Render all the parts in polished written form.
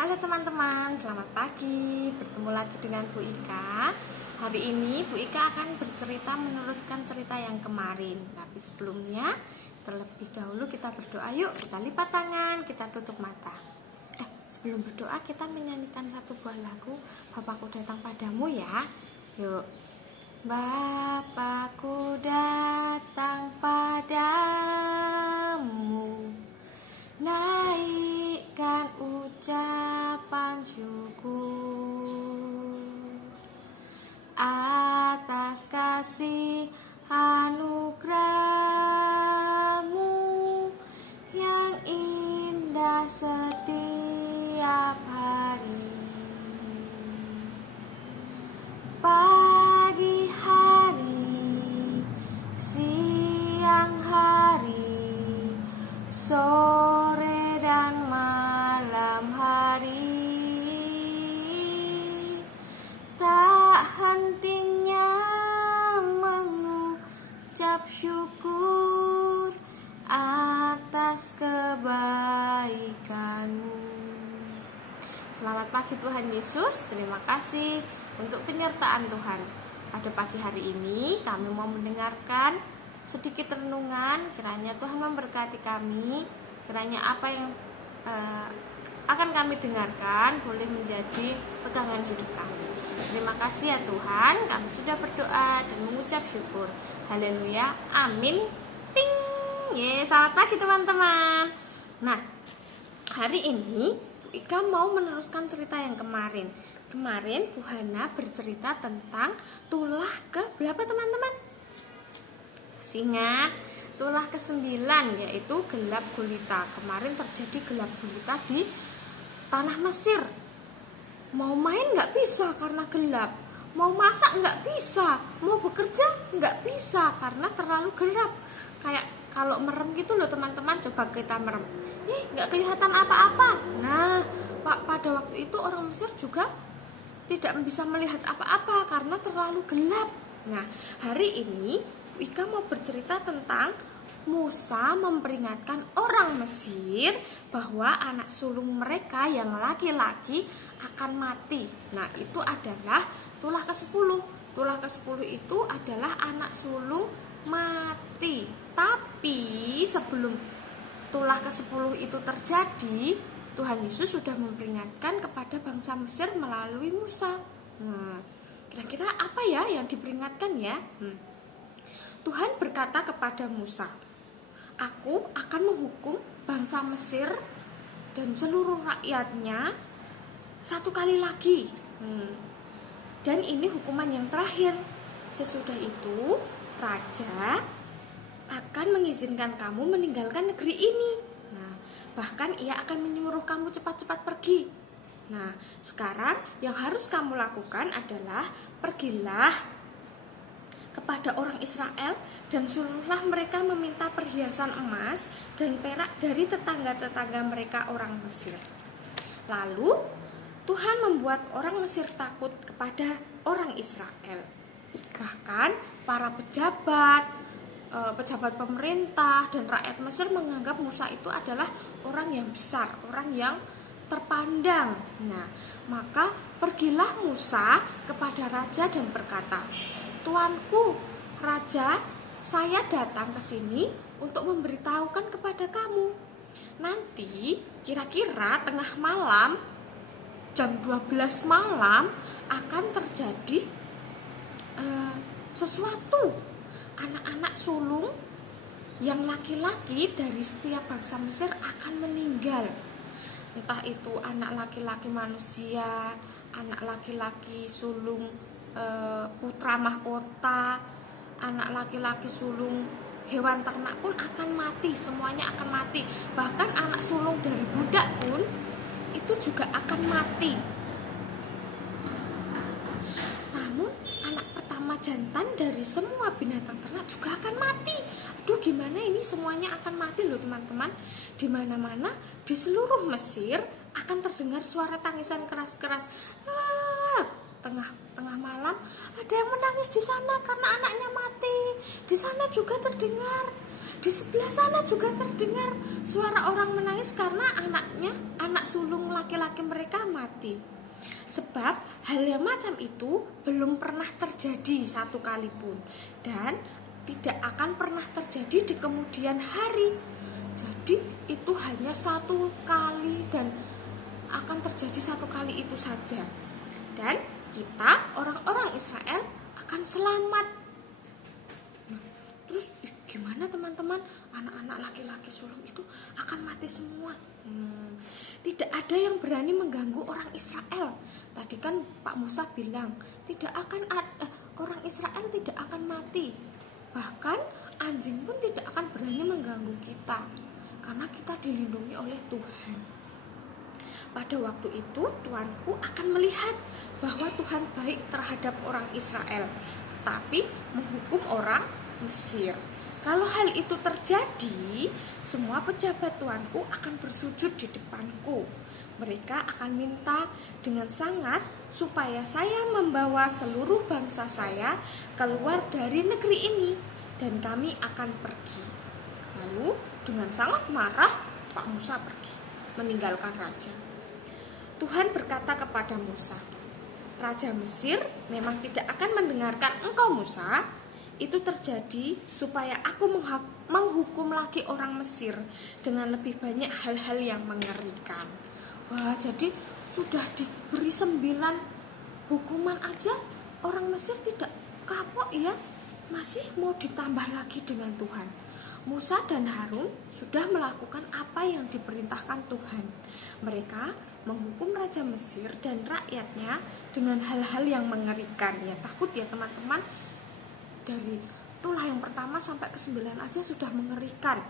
Halo teman-teman, selamat pagi. Bertemu lagi dengan Bu Ika. Hari ini Bu Ika akan bercerita meneruskan cerita yang kemarin. Tapi sebelumnya, terlebih dahulu kita berdoa. Yuk, kita lipat tangan, kita tutup mata. Sebelum berdoa kita menyanyikan satu buah lagu Bapakku Datang Padamu ya. Yuk. Bapakku datang padamu, naikkan ucapan syukur atas kasih anugerahmu yang indah setiap hari. Pagi hari, siang hari, sore dan malam hari, tak hentinya mengucap syukur atas kebaikanmu. Selamat pagi Tuhan Yesus, terima kasih untuk penyertaan Tuhan. Pada pagi hari ini kami mau mendengarkan sedikit renungan. Kiranya Tuhan memberkati kami. Kiranya apa yang akan kami dengarkan boleh menjadi pegangan hidup kami. Terima kasih ya Tuhan, kami sudah berdoa dan mengucap syukur. Haleluya, amin. Ting. Selamat pagi teman-teman. Nah, hari ini Ika mau meneruskan cerita yang kemarin. Kemarin Bu Hana bercerita tentang tulah ke berapa teman-teman? Ingat, tulah ke-9 yaitu gelap gulita. Kemarin terjadi gelap gulita di tanah Mesir. Mau main nggak bisa karena gelap. Mau masak nggak bisa. Mau bekerja nggak bisa karena terlalu gelap. Kayak kalau merem gitu loh teman-teman, coba kita merem. Nggak kelihatan apa-apa. Nah, pada waktu itu orang Mesir juga tidak bisa melihat apa-apa karena terlalu gelap. Nah, hari ini Ika mau bercerita tentang Musa memperingatkan orang Mesir bahwa anak sulung mereka yang laki-laki akan mati. Nah, itu adalah tulah ke-10. Tulah ke-10 itu adalah anak sulung mati. Tapi sebelum tulah ke-10 itu terjadi, Tuhan Yesus sudah memperingatkan kepada bangsa Mesir melalui Musa. Nah, kira-kira apa ya yang diperingatkan ya? Tuhan berkata kepada Musa, "Aku akan menghukum bangsa Mesir dan seluruh rakyatnya satu kali lagi. Dan ini hukuman yang terakhir. Sesudah itu, raja akan mengizinkan kamu meninggalkan negeri ini. Bahkan ia akan menyuruh kamu cepat-cepat pergi. Nah, sekarang yang harus kamu lakukan adalah pergilah kepada orang Israel dan suruhlah mereka meminta perhiasan emas dan perak dari tetangga-tetangga mereka orang Mesir." Lalu Tuhan membuat orang Mesir takut kepada orang Israel. Bahkan para pejabat pemerintah dan rakyat Mesir menganggap Musa itu adalah orang yang besar, orang yang terpandang. Nah, maka pergilah Musa kepada raja dan berkata, "Tuanku, raja, saya datang ke sini untuk memberitahukan kepada kamu. Nanti kira-kira tengah malam, jam 12 malam akan terjadi sesuatu. Anak-anak sulung yang laki-laki dari setiap bangsa Mesir akan meninggal. Entah itu anak laki-laki manusia, anak laki-laki sulung putra mahkota, anak laki-laki sulung hewan ternak pun akan mati. Semuanya akan mati. Bahkan anak sulung dari budak pun itu juga akan mati. Namun anak pertama jantan dari semua binatang ternak juga akan mati. Aduh, gimana ini, semuanya akan mati loh teman-teman. Di mana-mana di seluruh Mesir akan terdengar suara tangisan keras-keras. Tengah malam ada yang menangis di sana karena anaknya mati. Di sana juga terdengar Di sebelah sana juga terdengar suara orang menangis karena anak sulung laki-laki mereka mati. Sebab hal yang macam itu belum pernah terjadi satu kali pun, dan tidak akan pernah terjadi di kemudian hari. Jadi itu hanya satu kali dan akan terjadi satu kali itu saja. Dan kita orang-orang Israel akan selamat. Nah, terus gimana teman-teman? Anak-anak laki-laki sulung itu akan mati semua. Tidak ada yang berani mengganggu orang Israel. Tadi kan Pak Musa bilang orang Israel tidak akan mati. Bahkan anjing pun tidak akan berani mengganggu kita, karena kita dilindungi oleh Tuhan. Pada waktu itu Tuanku akan melihat bahwa Tuhan baik terhadap orang Israel, tetapi menghukum orang Mesir. Kalau hal itu terjadi, semua pejabat Tuanku akan bersujud di depanku. Mereka akan minta dengan sangat supaya saya membawa seluruh bangsa saya keluar dari negeri ini, dan kami akan pergi. Lalu dengan sangat marah Pak Musa pergi, meninggalkan raja. Tuhan berkata kepada Musa, Raja Mesir memang tidak akan mendengarkan engkau Musa. Itu terjadi supaya aku menghukum lagi orang Mesir dengan lebih banyak hal-hal yang mengerikan. Wah, jadi sudah diberi 9 hukuman aja orang Mesir tidak kapok ya, masih mau ditambah lagi dengan Tuhan. Musa dan Harun sudah melakukan apa yang diperintahkan Tuhan. Mereka menghukum Raja Mesir dan rakyatnya dengan hal-hal yang mengerikan. Ya takut ya teman-teman, dari tulah yang pertama sampai ke-9 aja sudah mengerikan.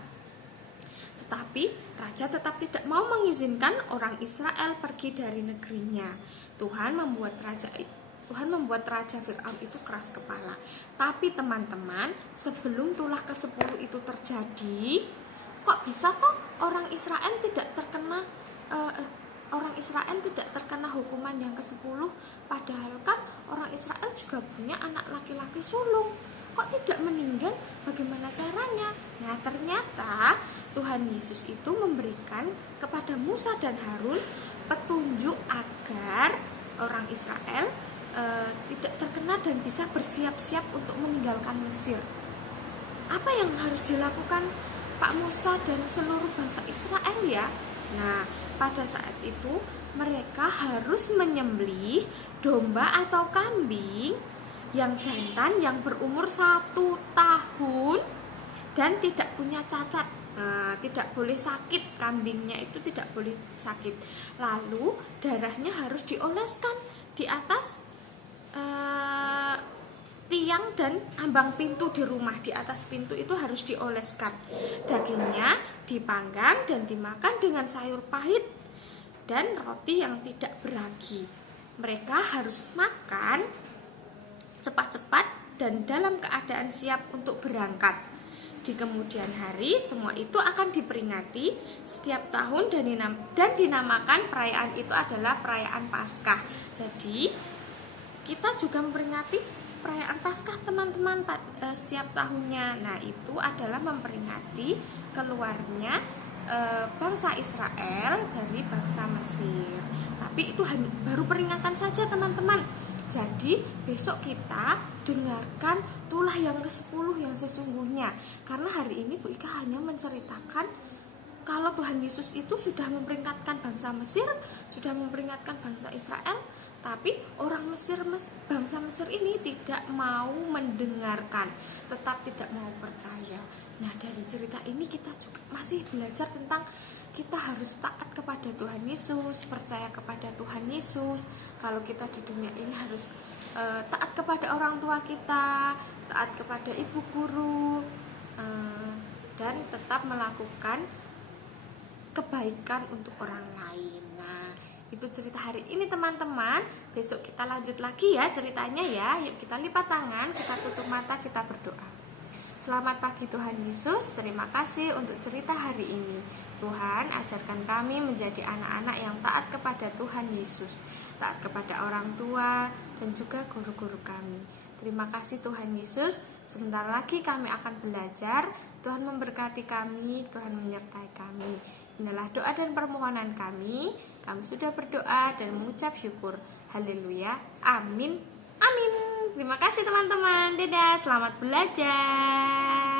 Tetapi raja tetap tidak mau mengizinkan orang Israel pergi dari negerinya. Tuhan membuat Raja Fir'aun itu keras kepala. Tapi teman-teman, sebelum tulah ke-10 itu terjadi, kok bisa toh orang Israel tidak terkena hukuman yang ke-10? Padahal kan orang Israel juga punya anak laki-laki sulung. Kok tidak meninggal? Bagaimana caranya? Nah, ternyata Tuhan Yesus itu memberikan kepada Musa dan Harun petunjuk agar orang Israel tidak terkena dan bisa bersiap-siap untuk meninggalkan Mesir. Apa yang harus dilakukan Pak Musa dan seluruh bangsa Israel ya? Nah, pada saat itu mereka harus menyembelih domba atau kambing yang jantan yang berumur 1 tahun dan tidak punya cacat. Nah, tidak boleh sakit, kambingnya itu tidak boleh sakit. Lalu darahnya harus dioleskan di atas tiang dan ambang pintu di rumah. Di atas pintu itu harus dioleskan. Dagingnya dipanggang dan dimakan dengan sayur pahit dan roti yang tidak beragi. Mereka harus makan cepat-cepat dan dalam keadaan siap untuk berangkat. Di kemudian hari semua itu akan diperingati setiap tahun dan dinamakan perayaan itu adalah perayaan Paskah. Jadi kita juga memperingati perayaan Paskah teman-teman setiap tahunnya. Nah, itu adalah memperingati keluarnya bangsa Israel dari bangsa Mesir. Tapi itu baru peringatan saja teman-teman. Jadi besok kita dengarkan tulah yang ke-10 yang sesungguhnya. Karena hari ini Bu Ika hanya menceritakan kalau Tuhan Yesus itu sudah memperingatkan bangsa Mesir, sudah memperingatkan bangsa Israel, tapi orang bangsa Mesir ini tidak mau mendengarkan, tetap tidak mau percaya. Nah, dari cerita ini kita juga masih belajar tentang kita harus taat kepada Tuhan Yesus, percaya kepada Tuhan Yesus. Kalau kita di dunia ini harus taat kepada orang tua kita, taat kepada ibu guru, dan tetap melakukan kebaikan untuk orang lain. Nah, itu cerita hari ini teman-teman. Besok kita lanjut lagi ya ceritanya ya. Yuk kita lipat tangan, kita tutup mata, kita berdoa. Selamat pagi Tuhan Yesus, terima kasih untuk cerita hari ini. Tuhan, ajarkan kami menjadi anak-anak yang taat kepada Tuhan Yesus, taat kepada orang tua dan juga guru-guru kami. Terima kasih Tuhan Yesus, sebentar lagi kami akan belajar. Tuhan memberkati kami, Tuhan menyertai kami. Inilah doa dan permohonan kami. Kami sudah berdoa dan mengucap syukur. Haleluya. Amin. Amin. Terima kasih teman-teman. Dadah. Selamat belajar.